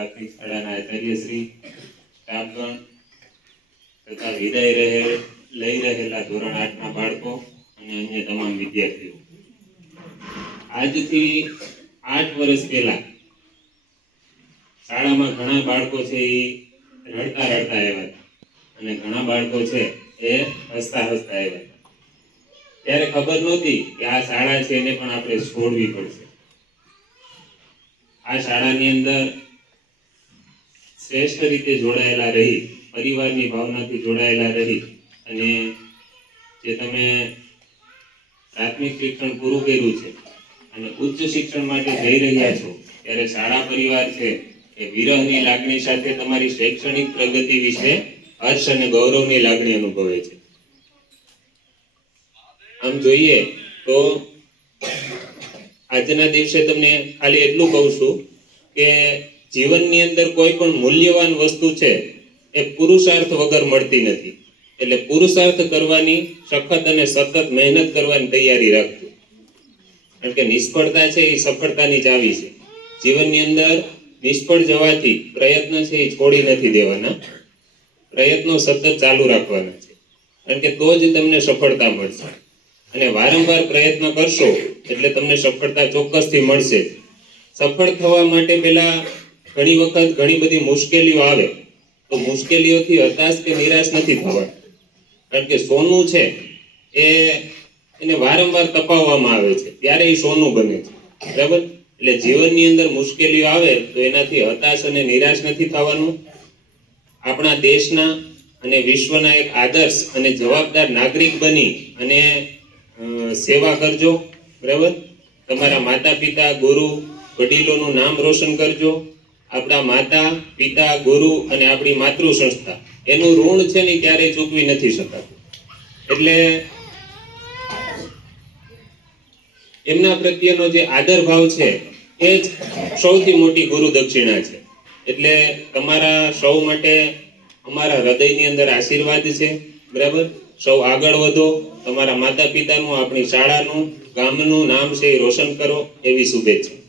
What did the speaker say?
પ્રાથમિક શાળાના આચાર્યશ્રી સ્ટાફગણ તથા વિદાય રહે લઈ રહેલા ધોરણ આઠના બાળકો અને અન્ય તમામ વિદ્યાર્થીઓ. આજથી આઠ વર્ષ પહેલા શાળામાં ઘણા બાળકો છે એ રડતા રડતા આવ્યા હતા. અને ઘણા બાળકો છે એ હસતા હસતા આવ્યા હતા. ત્યારે ખબર નહોતી કે આ શાળા છે એને પણ આપણે છોડવી પડશે. આ શાળાની અંદર શ્રેષ્ઠ રીતે જોડાયેલા રહી, પરિવારની ભાવનાથી જોડાયેલા રહી અને જે તમે પ્રાથમિક શિક્ષણ પૂરું કર્યું છે અને ઉચ્ચ શિક્ષણ માટે જઈ રહ્યા છો, ત્યારે શાળા પરિવાર છે એ વિરહની લાગણી સાથે તમારી શૈક્ષણિક પ્રગતિ વિશે હર્ષ અને ગૌરવની લાગણી અનુભવે છે. આમ જોઈએ તો આજના દિવસે તમને ખાલી એટલું કહું છું કે જીવનની અંદર કોઈ પણ મૂલ્યવાન વસ્તુ છે, એ પુરુષાર્થ વગર મળતી નથી. એટલે પુરુષાર્થ કરવાની સખત અને સતત મહેનત કરવાની તૈયારી રાખજો. કારણ કે નિષ્ફળતા છે એ સફળતાની ચાવી છે. જીવનની અંદર નિષ્ફળ જવાથી પ્રયત્ન છે એ છોડી નથી દેવાના. પ્રયત્નો સતત ચાલુ રાખવાના છે. કારણ કે તો જ તમને સફળતા મળશે. અને વારંવાર પ્રયત્ન કરશો એટલે તમને સફળતા ચોક્કસથી મળશે. સફળ થવા માટે પહેલા ઘણી વખત ઘણી બધી મુશ્કેલીઓ આવે. તો મુશ્કેલીઓથી હતાશ કે નિરાશ નથી થવા. કારણ કે સોનું છે, એ એને વારંવાર તપાવવામાં આવે છે. ત્યારે એ સોનું બને છે. બરાબર? એટલે જીવનની અંદર મુશ્કેલીઓ આવે, તો એનાથી હતાશ અને નિરાશ નથી થવાનું. આપણા દેશના અને વિશ્વના એક આદર્શ અને જવાબદાર નાગરિક બની અને સેવા કરજો. બરાબર? તમારા માતા પિતા ગુરુ, વડીલોનું નામ રોશન કરજો. આપણા માતા, પિતા, ગુરુ અને આપણી માતૃ સંસ્થા એનું ઋણ છે ને ક્યારેય ચૂકવી નથી શકાતું. એટલે એમના પ્રત્યેનો જે આદર ભાવ છે, એ જ સૌથી મોટી ગુરુ દક્ષિણા છે. એટલે તમારા સૌ માટે અમારા હૃદયની અંદર આશીર્વાદ છે, બરાબર? સૌ આગળ વધો, તમારા માતા પિતાનું આપણી શાળાનું, ગામનું નામ છે રોશન કરો, એવી શુભેચ્છા.